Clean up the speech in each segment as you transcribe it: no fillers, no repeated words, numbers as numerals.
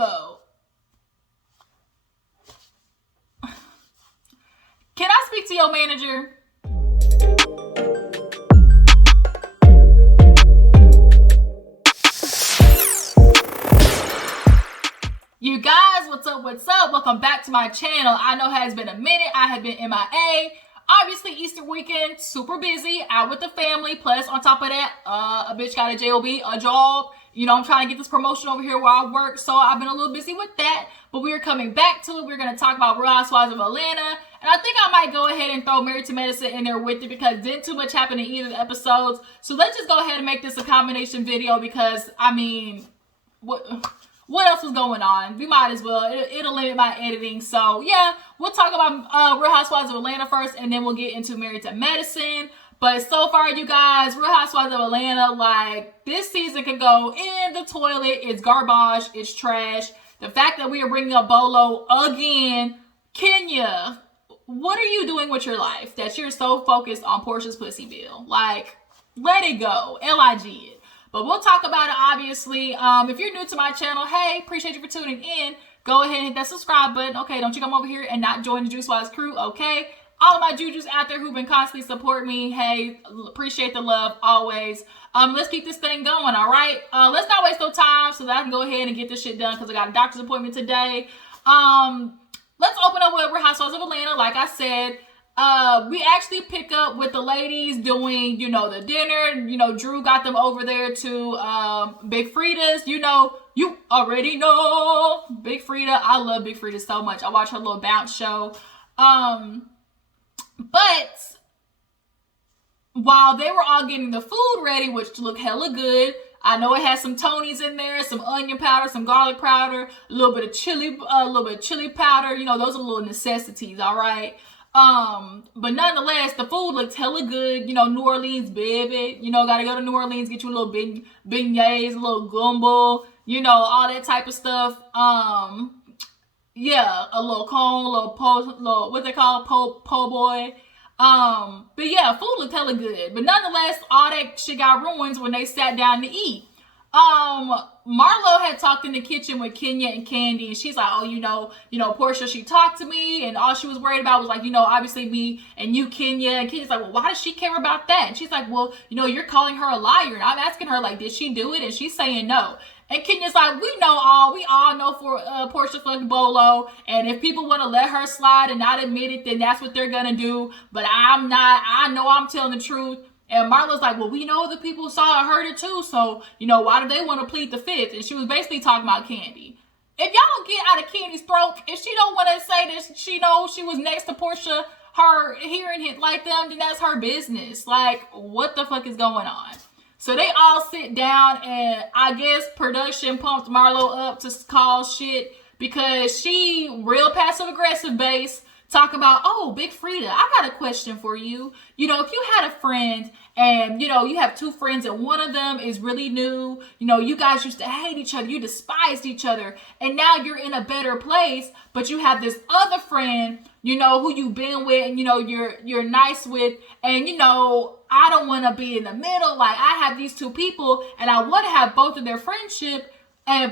Bravo. Can I speak to your manager? You guys, what's up, what's up? Welcome back to my channel. I know it has been a minute. I have been MIA. Obviously, Easter weekend, super busy, out with the family. Plus, on top of that, a bitch got a job, a job. You know, I'm trying to get this promotion over here where I work, so I've been a little busy with that. But we're coming back to it. We're going to talk about Real Housewives of Atlanta. And I think I might go ahead and throw Married to Medicine in there with it because didn't too much happen in either of the episodes. So let's just go ahead and make this a combination video because, I mean, what else was going on? We might as well. It'll limit my editing. So, yeah, we'll talk about Real Housewives of Atlanta first, and then we'll get into Married to Medicine. But so far, you guys, Real Housewives of Atlanta, like, this season could go in the toilet. It's garbage. It's trash. The fact that we are bringing up Bolo again. Kenya, what are you doing with your life that you're so focused on Porsha's pussy bill? Like, let it go. LIG it. But we'll talk about it, obviously. If you're new to my channel, hey, appreciate you for tuning in. Go ahead and hit that subscribe button. Okay, don't you come over here and not join the Juice Wise crew, okay? All of my Jujus out there who've been constantly supporting me, hey, appreciate the love, always. Let's keep this thing going, all right? Let's not waste no time so that I can go ahead and get this shit done because I got a doctor's appointment today. Let's open up with Real Housewives of Atlanta. Like I said, we actually pick up with the ladies doing, you know, the dinner. You know, Drew got them over there to Big Freida's. You know, you already know Big Freida. I love Big Freida so much. I watch her little bounce show. But while they were all getting the food ready, which looked hella good, I know it had some Tonys in there, some onion powder, some garlic powder, a little bit of chili powder. You know, those are little necessities, all right? But nonetheless, the food looked hella good. You know, New Orleans, baby. You know, gotta go to New Orleans, get you a little beignets, a little gumbo, you know, all that type of stuff. Yeah, a little cone, little what they call po' boy. But yeah, food looked hella good. But nonetheless, all that shit got ruined when they sat down to eat. Marlo had talked in the kitchen with Kenya and Candy, and she's like, oh, you know, Porsha, she talked to me, and all she was worried about was like, you know, obviously me and you, Kenya. And Kenya's like, well, why does she care about that? And she's like, well, you know, you're calling her a liar, and I'm asking her, like, did she do it? And she's saying no. And Kenya's like, we all know for Porsha fucking Bolo, and if people want to let her slide and not admit it, then that's what they're gonna do. But I know I'm telling the truth. And Marlo's like, well, we know the people saw and heard it too, so, you know, why do they want to plead the fifth? And she was basically talking about Candy. If y'all don't get out of Candy's throat, if she don't want to say that she knows she was next to Porsha, her hearing it like them, then that's her business. Like, what the fuck is going on? So they all sit down, and I guess production pumped Marlo up to call shit because she real passive-aggressive base. Talk about, oh, Big Freida, I got a question for you. You know, if you had a friend and, you know, you have two friends and one of them is really new, you know, you guys used to hate each other, you despised each other, and now you're in a better place, but you have this other friend, you know, who you've been with and, you know, you're nice with, and, you know, I don't want to be in the middle. Like, I have these two people and I want to have both of their friendship.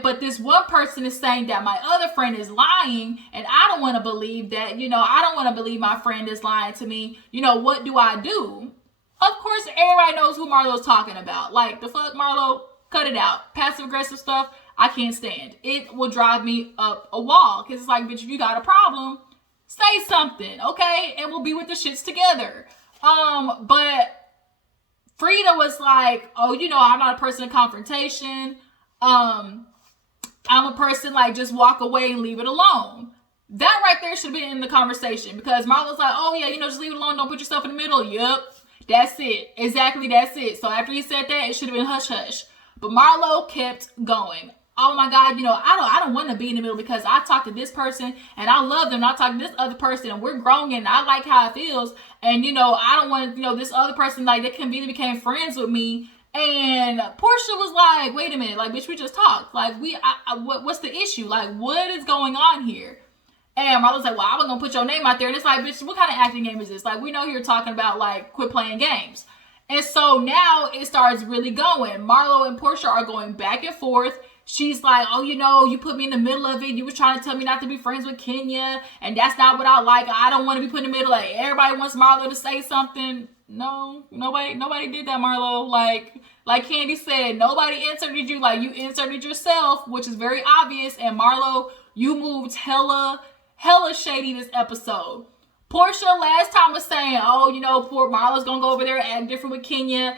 But this one person is saying that my other friend is lying, and I don't want to believe that. You know, I don't want to believe my friend is lying to me. You know, what do I do? Of course, everybody knows who Marlo's talking about. Like, the fuck, Marlo? Cut it out. Passive-aggressive stuff, I can't stand. It will drive me up a wall. Because it's like, bitch, if you got a problem, say something, okay? And we'll be with the shits together. But Freida was like, oh, you know, I'm not a person of confrontation. I'm a person like just walk away and leave it alone. That right there should have been in the conversation because Marlo's like, oh yeah, you know, just leave it alone. Don't put yourself in the middle. Yep. That's it. Exactly. That's it. So after he said that, it should have been hush hush. But Marlo kept going. Oh my God, you know, I don't want to be in the middle because I talked to this person and I love them. And I talked to this other person and we're growing and I like how it feels. And, you know, I don't want, you know, this other person, like, they conveniently became friends with me. And Porsha was like, wait a minute, like, bitch, we just talked. Like, what's the issue? Like, what is going on here? And Marlo's like, well, I was going to put your name out there. And it's like, bitch, what kind of acting game is this? Like, we know you're talking about, like, quit playing games. And so now it starts really going. Marlo and Porsha are going back and forth. she's like, oh, you know, you put me in the middle of it. You were trying to tell me not to be friends with Kenya, and that's not what I like. I don't want to be put in the middle. Like, everybody wants Marlo to say something. No, nobody did that, Marlo. Like Candy said, nobody inserted you. Like, you inserted yourself, which is very obvious. And Marlo, you moved hella shady this episode. Porsha last time was saying, oh, you know, poor Marlo's gonna go over there and act different with Kenya.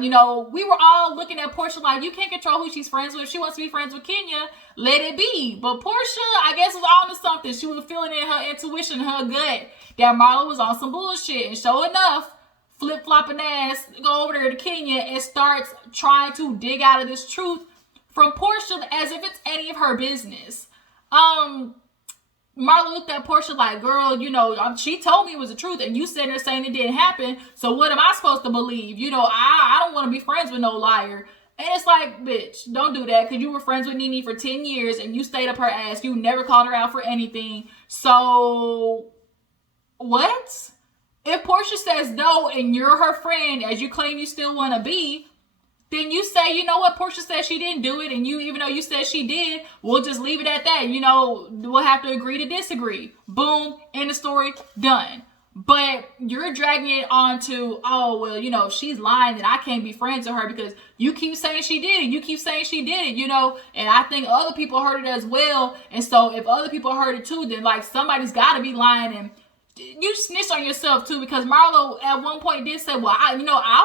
You know, we were all looking at Porsha like, you can't control who she's friends with. If she wants to be friends with Kenya, let it be. But Porsha, I guess, was on to something. She was feeling in her intuition, her gut, that Marlo was on some bullshit. And sure enough, flip-flopping ass go over there to Kenya and starts trying to dig out of this truth from Porsha as if it's any of her business. Marlo looked at Porsha like, girl, you know, she told me it was the truth, and you sitting there saying it didn't happen, so what am I supposed to believe? You know, I don't want to be friends with no liar. And it's like, bitch, don't do that, because you were friends with Nene for 10 years, and you stayed up her ass. You never called her out for anything. So, what? If Porsha says no, and you're her friend, as you claim you still want to be, then you say, you know what, Porsha said she didn't do it, and you, even though you said she did, we'll just leave it at that. You know, we'll have to agree to disagree. Boom, end of story, done. But you're dragging it on to, oh, well, you know, she's lying and I can't be friends with her because you keep saying she did it. You keep saying she did it, you know, and I think other people heard it as well. And so if other people heard it too, then like somebody's got to be lying. And you snitch on yourself too, because Marlo at one point did say, well, I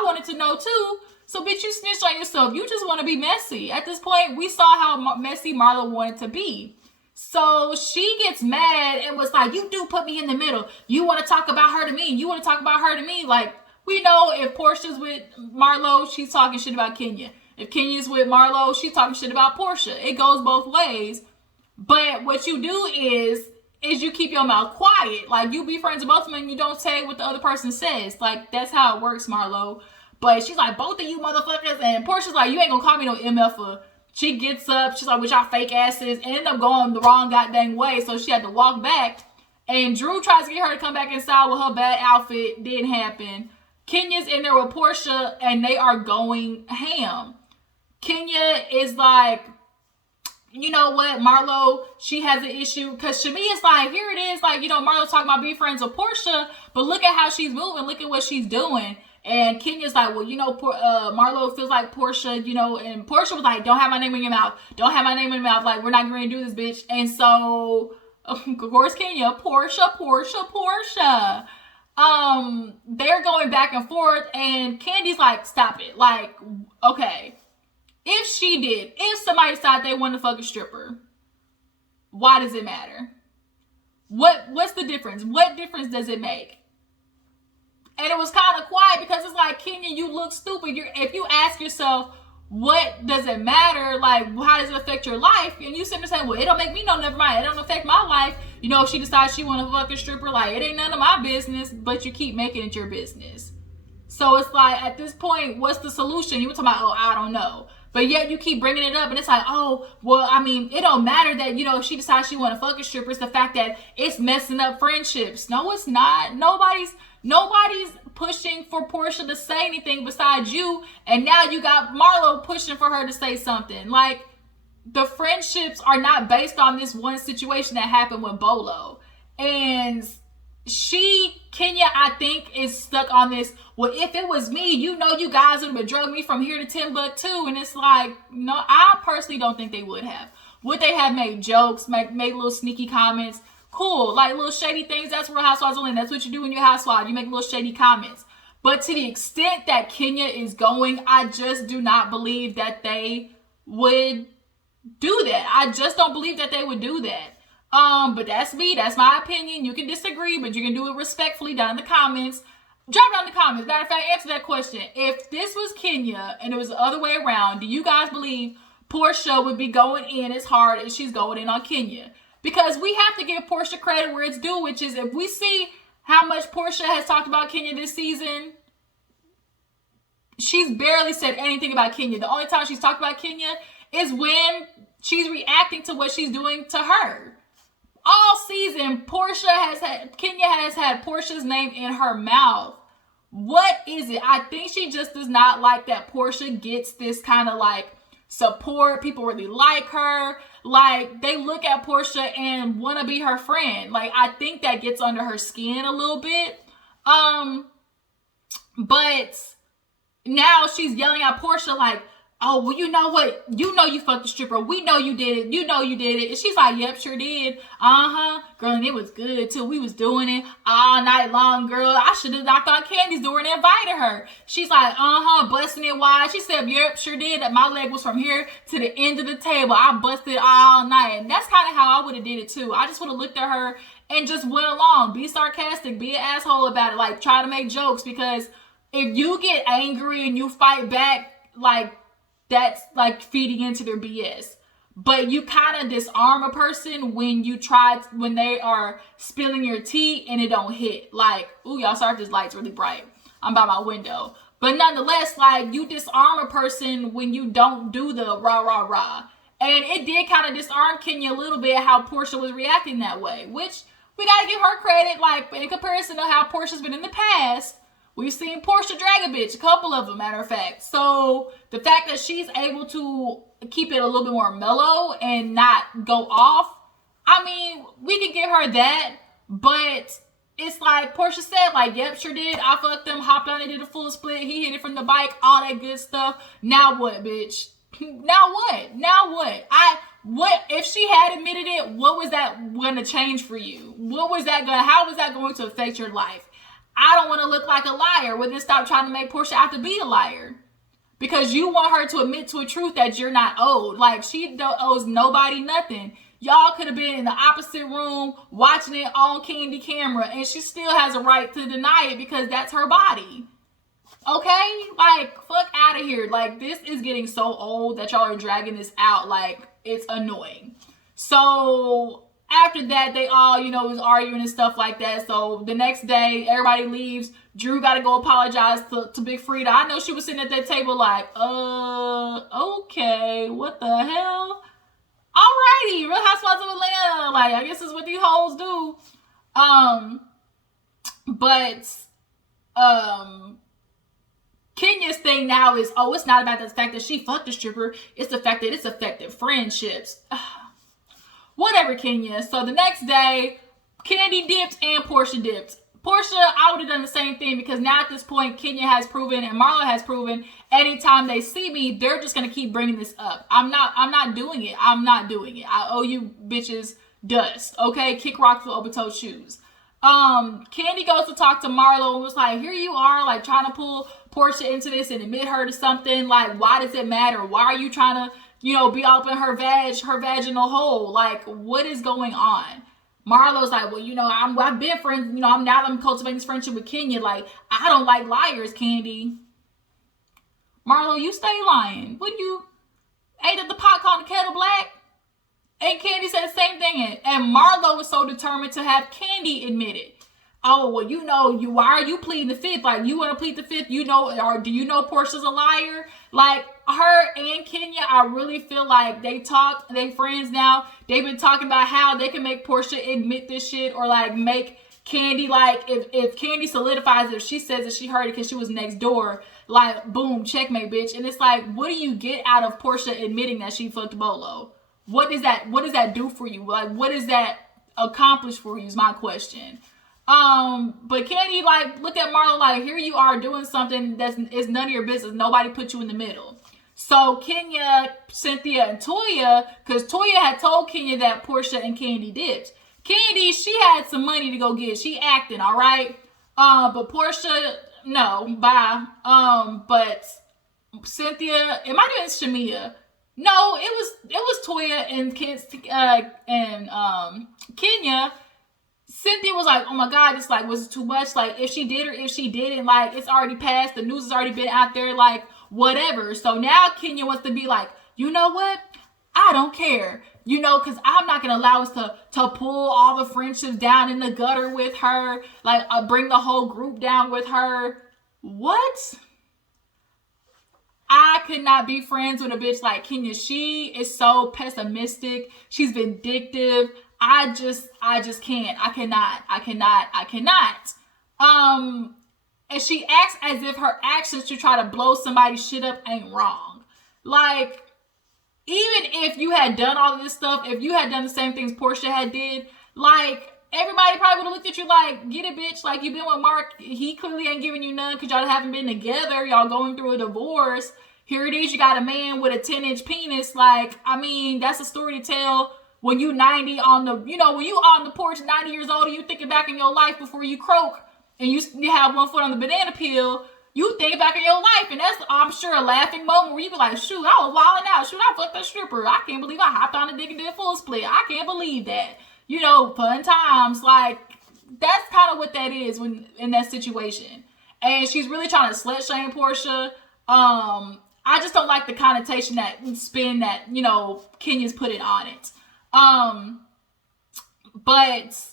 wanted to know too. So, bitch, you snitched on yourself. You just want to be messy. At this point, we saw how messy Marlo wanted to be. So, she gets mad and was like, you do put me in the middle. You want to talk about her to me. You want to talk about her to me. Like, we know if Porsha's with Marlo, she's talking shit about Kenya. If Kenya's with Marlo, she's talking shit about Porsha. It goes both ways. But what you do is you keep your mouth quiet. Like, you be friends with both of them and you don't say what the other person says. Like, that's how it works, Marlo. But she's like, both of you motherfuckers. And Porsha's like, you ain't gonna call me no MFer. She gets up. She's like, with y'all fake asses. And ended up going the wrong goddamn way. So she had to walk back. And Drew tries to get her to come back inside with her bad outfit. Didn't happen. Kenya's in there with Porsha. And they are going ham. Kenya is like, you know what, Marlo, she has an issue. Because Shami is like, here it is. Like, you know, Marlo's talking about being friends with Porsha. But look at how she's moving. Look at what she's doing. And Kenya's like, well, you know, Marlo feels like Porsha, you know, and Porsha was like, don't have my name in your mouth. Don't have my name in your mouth. Like, we're not going to do this, bitch. And so, of course, Kenya, Porsha. They're going back and forth, and Candy's like, stop it. Like, okay, if somebody decided they want to fuck a stripper, why does it matter? What's the difference? What difference does it make? And it was kind of quiet because it's like, Kenya, you look stupid. If you ask yourself, what does it matter? Like, how does it affect your life? And you sit there saying, well, it don't make me no, never mind. It don't affect my life. You know, if she decides she want to fuck a stripper, like, it ain't none of my business, but you keep making it your business. So it's like, at this point, what's the solution? You were talking about, oh, I don't know. But yet you keep bringing it up, and it's like, oh, well, I mean, it don't matter that, you know, if she decides she want to fuck a stripper. It's the fact that it's messing up friendships. No, it's not. Nobody's pushing for Porsha to say anything besides you, and now you got Marlo pushing for her to say something. Like, the friendships are not based on this one situation that happened with Bolo. And Kenya, I think, is stuck on this, well, if it was me, you know, you guys would have drugged me from here to Timbuktu. And it's like, no, I personally don't think they would have. Would they have made jokes, made little sneaky comments? Cool, like little shady things. That's Real Housewives only. That's what you do when you're housewife. You make little shady comments. But to the extent that Kenya is going, I just do not believe that they would do that. I just don't believe that they would do that. But that's me. That's my opinion. You can disagree, but you can do it respectfully down in the comments. Drop down in the comments. Matter of fact, answer that question. If this was Kenya and it was the other way around, do you guys believe Porsha would be going in as hard as she's going in on Kenya? Because we have to give Porsha credit where it's due, which is if we see how much Porsha has talked about Kenya this season, she's barely said anything about Kenya. The only time she's talked about Kenya is when she's reacting to what she's doing to her. All season, Kenya has had Porsha's name in her mouth. What is it? I think she just does not like that Porsha gets this kind of like support. People really like her. Like, they look at Porsha and want to be her friend. Like, I think that gets under her skin a little bit. But now she's yelling at Porsha like, oh, well, you know what? You know you fucked the stripper. We know you did it. You know you did it. And she's like, yep, sure did. Girl, and it was good, too. We was doing it all night long, girl. I should have knocked on Candy's door and invited her. She's like, busting it wide. She said, yep, sure did. My leg was from here to the end of the table. I busted all night. And that's kind of how I would have did it, too. I just would have looked at her and just went along. Be sarcastic. Be an asshole about it. Like, try to make jokes. Because if you get angry and you fight back, like, that's like feeding into their BS. But you kind of disarm a person when they are spilling your tea and it don't hit. Like, ooh, y'all, sorry if this light's really bright. I'm by my window. But nonetheless, like, you disarm a person when you don't do the rah, rah, rah. And it did kind of disarm Kenya a little bit how Porsha was reacting that way. Which, we got to give her credit, like, in comparison to how Porsha's been in the past. We've seen Porsha drag a bitch, a couple of them, matter of fact. So the fact that she's able to keep it a little bit more mellow and not go off, I mean, we can give her that. But it's like Porsha said, like, yep, sure did. I fucked him, hopped on it, did a full split. He hit it from the bike, all that good stuff. Now what, bitch? Now what? Now what? What if she had admitted it? What was that going to change for you? How was that going to affect your life? I don't want to look like a liar. Well, then stop trying to make Porsha out to be a liar. Because you want her to admit to a truth that you're not owed. Like, she owes nobody nothing. Y'all could have been in the opposite room watching it on Candy camera. And she still has a right to deny it because that's her body. Okay? Like, fuck out of here. Like, this is getting so old that y'all are dragging this out. Like, it's annoying. So after that, they all, was arguing and stuff like that. So the next day, everybody leaves. Drew got to go apologize to Big Freedia. I know she was sitting at that table like, okay, what the hell? Alrighty, Real Housewives of Atlanta. Like, I guess this is what these hoes do. Kenya's thing now is, it's not about the fact that she fucked the stripper. It's the fact that it's affected friendships. Whatever, Kenya. So the next day, Candy dipped and Porsha dipped. Porsha, I would have done the same thing because now at this point, Kenya has proven and Marlo has proven anytime they see me, they're just going to keep bringing this up. I'm not doing it. I'm not doing it. I owe you bitches dust. Okay? Kick rocks with open-toed shoes. Candy goes to talk to Marlo and was like, here you are, like, trying to pull Porsha into this and admit her to something. Like, why does it matter? Why are you trying to be up in her vaginal hole? Like, what is going on? Marlo's like, well, I've been friends, I'm cultivating this friendship with Kenya. Like, I don't like liars, Candy. Marlo, you stay lying. What you ate at the pot called the kettle black? And Candy said the same thing. And Marlo was so determined to have Candy admit it. Oh, well, why are you pleading the fifth? Like, you want to plead the fifth? Or do you know Porsha's a liar? Like, her and Kenya, I really feel like they friends now. They've been talking about how they can make Porsha admit this shit or, like, make Candy, like, if Candy solidifies it, if she says that she heard it because she was next door, like, boom, checkmate, bitch. And it's like, what do you get out of Porsha admitting that she fucked Bolo? What does that do for you? Like, what does that accomplish for you is my question. But Candy, like, look at Marlo like, here you are doing something is none of your business. Nobody put you in the middle. So Kenya, Cynthia, and Toya, because Toya had told Kenya that Porsha and Candy dipped. Candy, she had some money to go get. She acting, all right? But Porsha, no, bye. But Cynthia, it might have been Shamia. No, it was Toya and Kenya. Cynthia was like, oh my God, this, like, was too much. Like, if she did or if she didn't, like, it's already passed. The news has already been out there, like, whatever. So now Kenya wants to be like, you know what? I don't care. Because I'm not going to allow us to pull all the friendships down in the gutter with her. Like, bring the whole group down with her. What? I could not be friends with a bitch like Kenya. She is so pessimistic. She's vindictive. I just can't. I cannot. And she acts as if her actions to try to blow somebody's shit up ain't wrong. Like, even if you had done all of this stuff, if you had done the same things Porsha had did, like, everybody probably would have looked at you like, get it, bitch. Like, you've been with Mark. He clearly ain't giving you none because y'all haven't been together. Y'all going through a divorce. Here it is. You got a man with a 10-inch penis. Like, I mean, that's a story to tell when you 90 on the, you know, when you on the porch, 90 years old, and you thinking back in your life before you croak and you have one foot on the banana peel. You think back in your life, and that's, I'm sure, a laughing moment where you be like, shoot, I was wilding out. Shoot, I fucked a stripper. I can't believe I hopped on a dick and did a full split. I can't believe that. You know, fun times. Like, that's kind of what that is when in that situation. And she's really trying to slut shame Porsha. I just don't like the connotation, that spin that, you know, Kenya's putting on it. But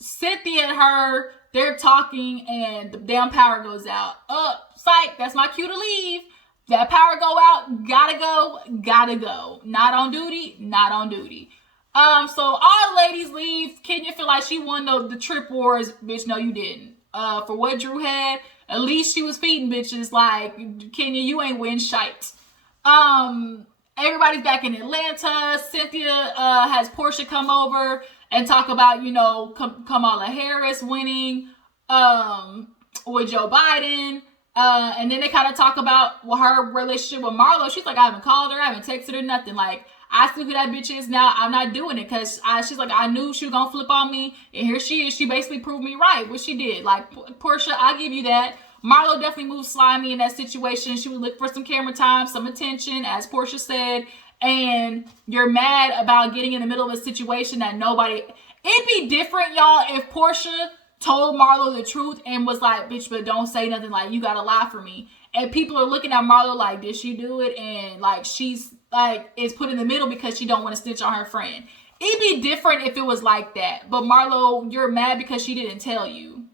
Cynthia and her, they're talking and the damn power goes out. Psych, that's my cue to leave. That power go out, gotta go. Not on duty. So all the ladies leave. Kenya feel like she won the trip wars. Bitch, no, you didn't. For what Drew had, at least she was feeding bitches. Like, Kenya, you ain't win shite. Everybody's back in Atlanta. Cynthia has Porsha come over and talk about, you know, Kamala Harris winning with Joe Biden. And then they kind of talk about her relationship with Marlo. She's like, I haven't called her, I haven't texted her, nothing. Like, I see who that bitch is now. I'm not doing it because she's like, I knew she was gonna flip on me, and here she is. She basically proved me right, what she did. Like, Porsha, I'll give you that. Marlo definitely moved slimy in that situation. She would look for some camera time, some attention, as Porsha said. And you're mad about getting in the middle of a situation that nobody. It'd be different, y'all, if Porsha told Marlo the truth and was like, bitch, but don't say nothing. Like, you gotta lie for me. And people are looking at Marlo like, did she do it? And like, she's like, is put in the middle because she don't want to snitch on her friend. It'd be different if it was like that. But Marlo, you're mad because she didn't tell you.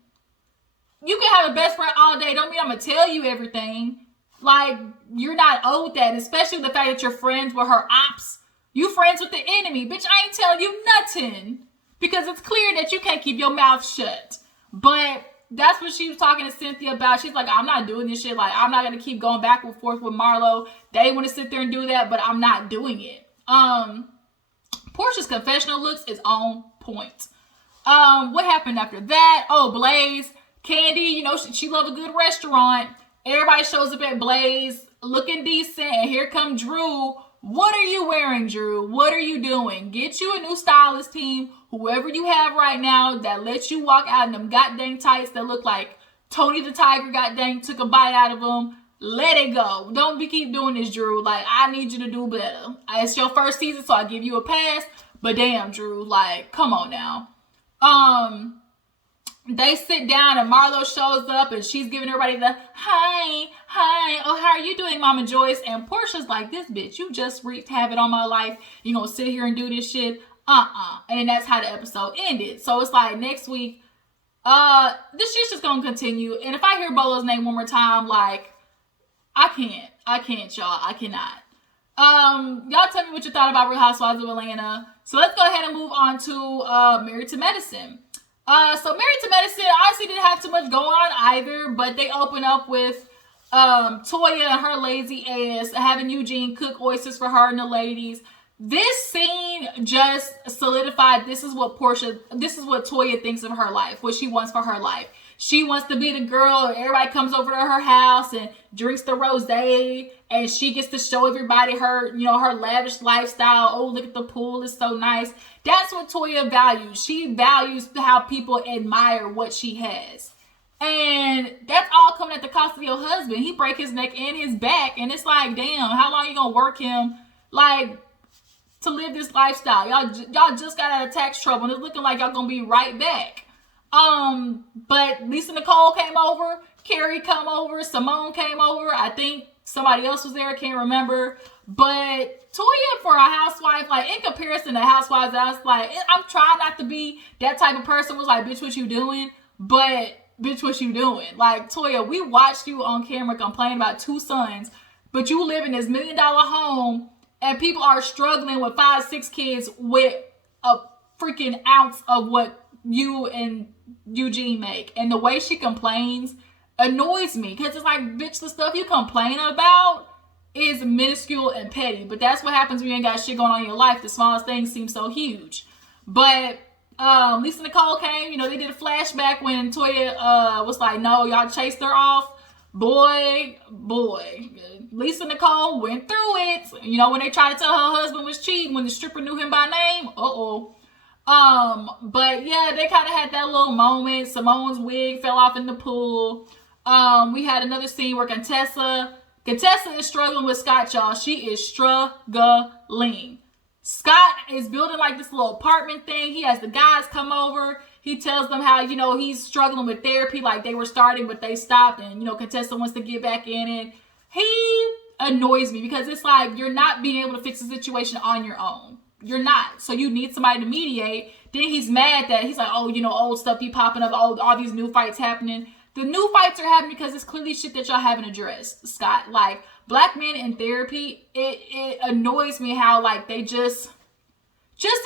You can have a best friend all day. Don't mean I'm going to tell you everything. Like, you're not owed that. Especially the fact that you're friends with her ops. You friends with the enemy. Bitch, I ain't telling you nothing. Because it's clear that you can't keep your mouth shut. But that's what she was talking to Cynthia about. She's like, I'm not doing this shit. Like, I'm not going to keep going back and forth with Marlo. They want to sit there and do that, but I'm not doing it. Portia's confessional looks is on point. What happened after that? Oh, Blaze. Candy, you know, she loves a good restaurant. Everybody shows up at Blaze looking decent. And here come Drew. What are you wearing, Drew? What are you doing? Get you a new stylist team. Whoever you have right now that lets you walk out in them goddamn tights that look like Tony the Tiger goddamn took a bite out of them. Let it go. Don't keep doing this, Drew. Like, I need you to do better. It's your first season, so I give you a pass. But damn, Drew, like, come on now. They sit down and Marlo shows up and she's giving everybody the hi, oh, how are you doing, Mama Joyce? And Portia's like, this bitch, you just wreaked havoc on my life. You gonna sit here and do this shit? And then that's how the episode ended. So it's like next week, this shit's just gonna continue. And if I hear Bolo's name one more time, like, I can't, y'all. I cannot. Y'all tell me what you thought about Real Housewives of Atlanta. So let's go ahead and move on to Married to Medicine. So Married to Medicine honestly didn't have too much going on either, but they open up with Toya and her lazy ass having Eugene cook oysters for her and the ladies. This scene just solidified this is what Toya thinks of her life, what she wants for her life. She wants to be the girl, everybody comes over to her house and drinks the rosé, and she gets to show everybody her, you know, her lavish lifestyle. Oh, look at the pool, it's so nice. That's what Toya values. She values how people admire what she has. And that's all coming at the cost of your husband. He break his neck and his back, and it's like, damn, how long you gonna work him, like, to live this lifestyle? Y'all just got out of tax trouble, and it's looking like y'all gonna be right back. But Lisa Nicole came over, Carrie came over, Simmone came over. I think somebody else was there, I can't remember. But Toya, for a housewife, like, in comparison to housewives, I was like, I'm trying not to be that type of person was like, bitch, what you doing? But bitch, what you doing? Like, Toya, we watched you on camera complain about 2 sons, but you live in this $1 million home and people are struggling with 5, 6 kids with a freaking ounce of what you and Eugene make. And the way she complains annoys me, because it's like, bitch, the stuff you complain about is minuscule and petty. But that's what happens when you ain't got shit going on in your life. The smallest things seem so huge. But Lisa Nicole came, you know, they did a flashback when Toya was like, no, y'all chased her off. Boy, Lisa Nicole went through it. You know, when they tried to tell her husband was cheating, when the stripper knew him by name, but yeah, they kind of had that little moment. Simone's wig fell off in the pool. We had another scene where Contessa is struggling with Scott, y'all. She is struggling. Scott is building like this little apartment thing. He has the guys come over. He tells them how, you know, he's struggling with therapy. Like they were starting, but they stopped. And, you know, Contessa wants to get back in it. He annoys me because it's like you're not being able to fix the situation on your own. You're not. So you need somebody to mediate. Then he's mad that he's like, oh, you know, old stuff be popping up. Oh, all these new fights happening. The new fights are happening because it's clearly shit that y'all haven't addressed, Scott. Like, black men in therapy, it annoys me how, like, they just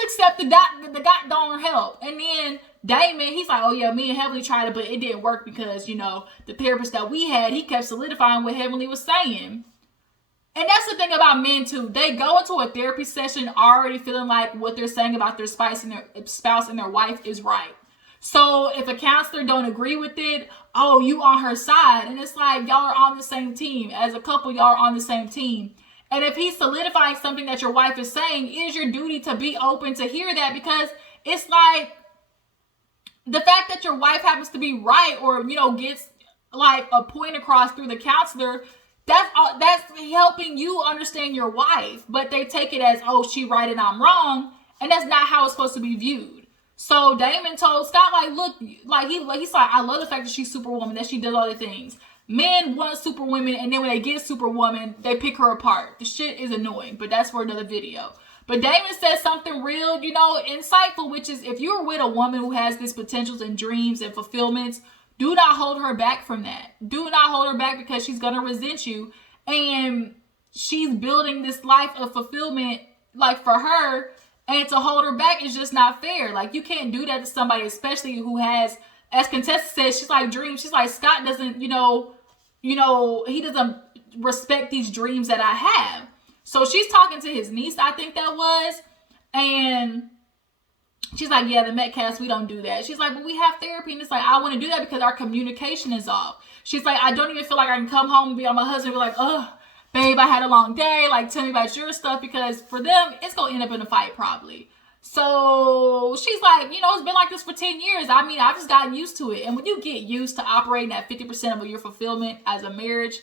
accept the goddamn help. And then Damon, he's like, oh yeah, me and Heavenly tried it, but it didn't work because, you know, the therapist that we had, he kept solidifying what Heavenly was saying. And that's the thing about men too. They go into a therapy session already feeling like what they're saying about their spouse and their wife is right. So if a counselor don't agree with it, oh, you on her side. And it's like, y'all are on the same team. As a couple, y'all are on the same team. And if he's solidifying something that your wife is saying, it is your duty to be open to hear that, because it's like the fact that your wife happens to be right, or, you know, gets like a point across through the counselor, that's helping you understand your wife. But they take it as, oh, she right and I'm wrong. And that's not how it's supposed to be viewed. So Damon told Scott, like, look, like he's like, I love the fact that she's Superwoman, that she does all the things. Men want Superwoman, and then when they get Superwoman, they pick her apart. The shit is annoying, but that's for another video. But Damon said something real, you know, insightful, which is, if you're with a woman who has these potentials and dreams and fulfillments, do not hold her back from that. Do not hold her back, because she's going to resent you. And she's building this life of fulfillment, like, for her. And to hold her back is just not fair. Like, you can't do that to somebody, especially who has, as Contessa says, she's like, dreams. She's like, Scott doesn't, you know, he doesn't respect these dreams that I have. So she's talking to his niece, I think that was. And she's like, yeah, the Metcalfs, we don't do that. She's like, but we have therapy. And it's like, I want to do that because our communication is off. She's like, I don't even feel like I can come home and be on my husband and be like, oh, babe, I had a long day. Like, tell me about your stuff, because for them, it's going to end up in a fight probably. So she's like, you know, it's been like this for 10 years. I mean, I've just gotten used to it. And when you get used to operating at 50% of your fulfillment as a marriage,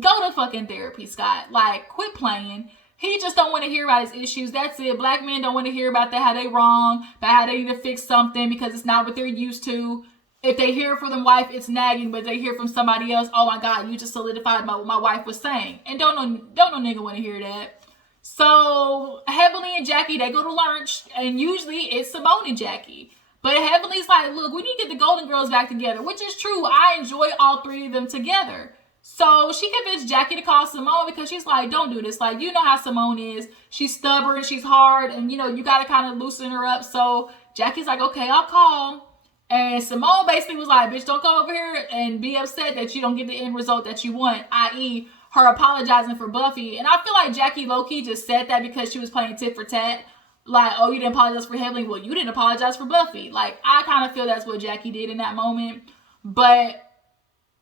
go to fucking therapy, Scott. Like, quit playing. He just don't want to hear about his issues. That's it. Black men don't want to hear about that, how they wrong, about how they need to fix something because it's not what they're used to. If they hear from the wife, it's nagging, but they hear from somebody else, oh my God, you just solidified what my wife was saying. And don't no nigga want to hear that. So Heavenly and Jackie, they go to lunch, and usually it's Simmone and Jackie. But Heavenly's like, look, we need to get the Golden Girls back together, which is true. I enjoy all three of them together. So she convinced Jackie to call Simmone, because she's like, don't do this. Like, you know how Simmone is. She's stubborn, she's hard, and, you know, you got to kind of loosen her up. So Jackie's like, okay, I'll call. And Simmone basically was like, bitch, don't come over here and be upset that you don't get the end result that you want, i.e., her apologizing for Buffy. And I feel like Jackie low-key just said that because she was playing tit for tat. Like, oh, you didn't apologize for Heavenly. Well, you didn't apologize for Buffy. Like, I kind of feel that's what Jackie did in that moment. But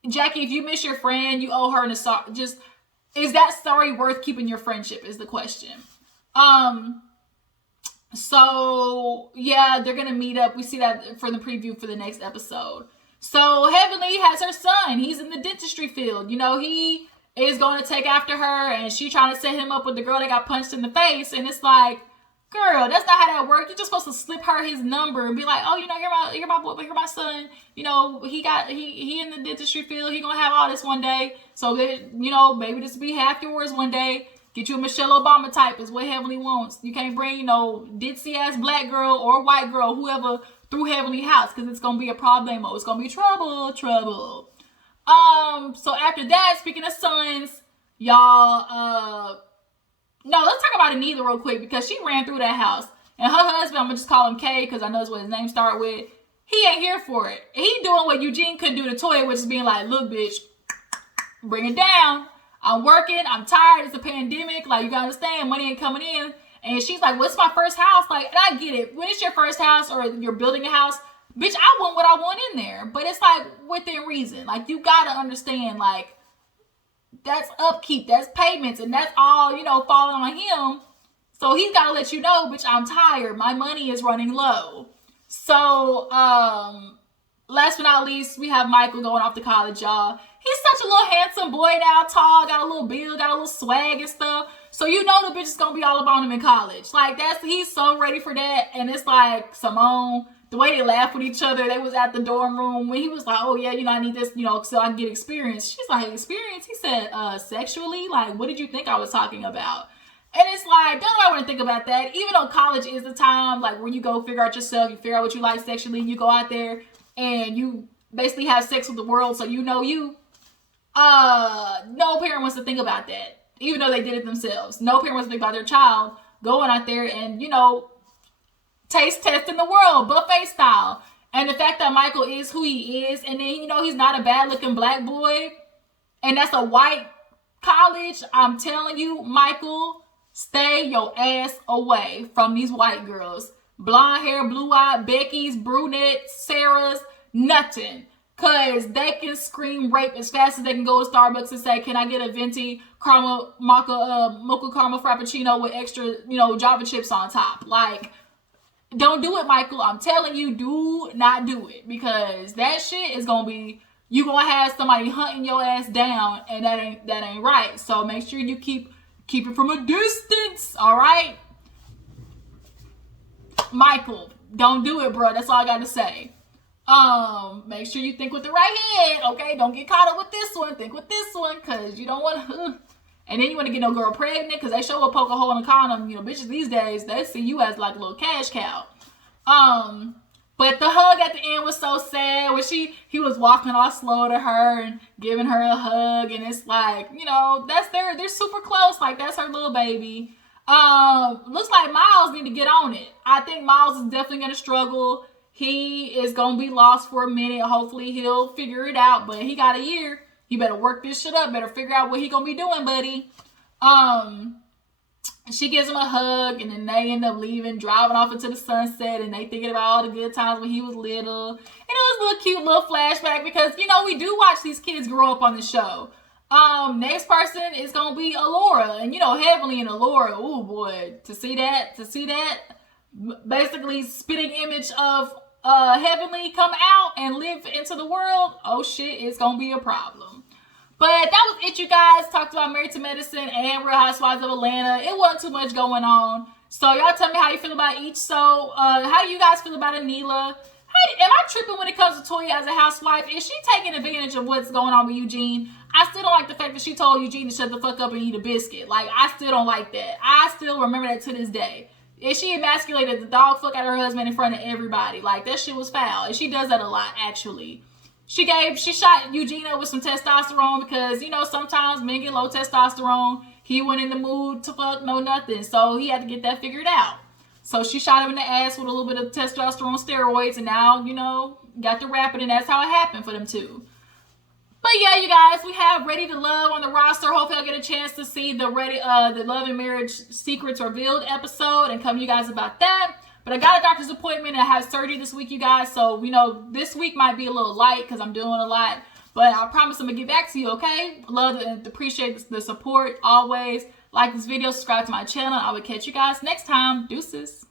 Jackie, if you miss your friend, you owe her an sorry. Just, is that sorry worth keeping your friendship is the question. So yeah, they're gonna meet up. We see that for the preview for the next episode. So Heavenly has her son. He's in the dentistry field. You know, he is going to take after her, and she trying to set him up with the girl that got punched in the face. And it's like, girl, that's not how that works. You're just supposed to slip her his number and be like, oh, you know, here my boy, here my son. You know, he in the dentistry field. He gonna have all this one day. So that, you know, maybe this will be half yours one day. Get you a Michelle Obama type is what Heavenly wants. You can't bring, you know, ditzy ass black girl or white girl, whoever, through Heavenly house, because it's gonna be a problemo. It's gonna be trouble. So after that, speaking of sons, y'all, no, let's talk about Anita real quick, because she ran through that house. And her husband, I'm gonna just call him K, because I know that's what his name start with. He ain't here for it. He doing what Eugene couldn't do to Toya, which is being like, look, bitch, bring it down. I'm working, I'm tired, it's a pandemic, like, you gotta understand, money ain't coming in. And she's like, well, it's my first house. Like, and I get it. When it's your first house or you're building a house, bitch, I want what I want in there. But it's like within reason. Like, you gotta understand, like, that's upkeep, that's payments, and that's all, you know, falling on him. So he's gotta let you know, bitch, I'm tired. My money is running low. So, last but not least, we have Michael going off to college, y'all. He's such a little handsome boy now, tall, got a little build, got a little swag and stuff. So you know the bitch is gonna be all about him in college. Like, he's so ready for that. And it's like, Simmone, the way they laugh with each other, they was at the dorm room when he was like, oh yeah, you know, I need this, you know, so I can get experience. She's like, experience? He said, sexually? Like, what did you think I was talking about? And it's like, don't nobody want to think about that. Even though college is the time, like, where you go figure out yourself, you figure out what you like sexually, you go out there and you basically have sex with the world, so you know you. No parent wants to think about that. Even though they did it themselves. No parent wants to think about their child going out there and, you know, taste testing the world, buffet style. And the fact that Michael is who he is, and then, you know, he's not a bad looking black boy, and that's a white college. I'm telling you, Michael, stay your ass away from these white girls. Blonde hair, blue eyed, Becky's, brunettes, Sarah's, nothing. Because they can scream rape as fast as they can go to Starbucks and say, can I get a venti caramel mocha caramel frappuccino with extra, you know, Java chips on top? Like, don't do it, Michael. I'm telling you, do not do it. Because that shit is going to be, you going to have somebody hunting your ass down, and that ain't right. So make sure you keep it from a distance, all right? Michael, don't do it, bro. That's all I got to say. Make sure you think with the right head, okay? Don't get caught up with this one. Think with this one, because you don't want to, and then you want to get no girl pregnant, because they show up poke a hole in a condom. You know, bitches these days, they see you as like a little cash cow. But the hug at the end was so sad, when he was walking all slow to her and giving her a hug, and it's like, you know, they're super close, like that's her little baby. Looks like Miles need to get on it. I think Miles is definitely gonna struggle. He is going to be lost for a minute. Hopefully he'll figure it out, but he got a year. He better work this shit up. Better figure out what he going to be doing, buddy. She gives him a hug, and then they end up leaving, driving off into the sunset, and they thinking about all the good times when he was little. And it was a little cute little flashback because, you know, we do watch these kids grow up on the show. Next person is going to be Alora, and, you know, Heavenly and Alora. Oh boy, to see that, basically spitting image of Heavenly come out and live into the world, oh shit, it's gonna be a problem. But that was it, you guys. Talked about Married to Medicine and Real Housewives of Atlanta. It wasn't too much going on. So y'all tell me how you feel about each. So how do you guys feel about Anila? Am I tripping when it comes to Toya as a housewife? Is she taking advantage of what's going on with Eugene? I still don't like the fact that she told Eugene to shut the fuck up and eat a biscuit. Like, I still don't like that. I still remember that to this day. And she emasculated the dog fuck out of her husband in front of everybody. Like, that shit was foul. And she does that a lot, actually. She shot Eugene up with some testosterone because, you know, sometimes men get low testosterone. He went in the mood to fuck, no nothing. So he had to get that figured out. So she shot him in the ass with a little bit of testosterone steroids. And now, you know, got the rapping, and that's how it happened for them two. But yeah, you guys, we have Ready to Love on the roster. Hopefully I'll get a chance to see the Love and Marriage Secrets Revealed episode and come to you guys about that. But I got a doctor's appointment and I have surgery this week, you guys. So, you know, this week might be a little light because I'm doing a lot. But I promise I'm going to get back to you, okay? Love and appreciate the support always. Like this video, subscribe to my channel. I will catch you guys next time. Deuces.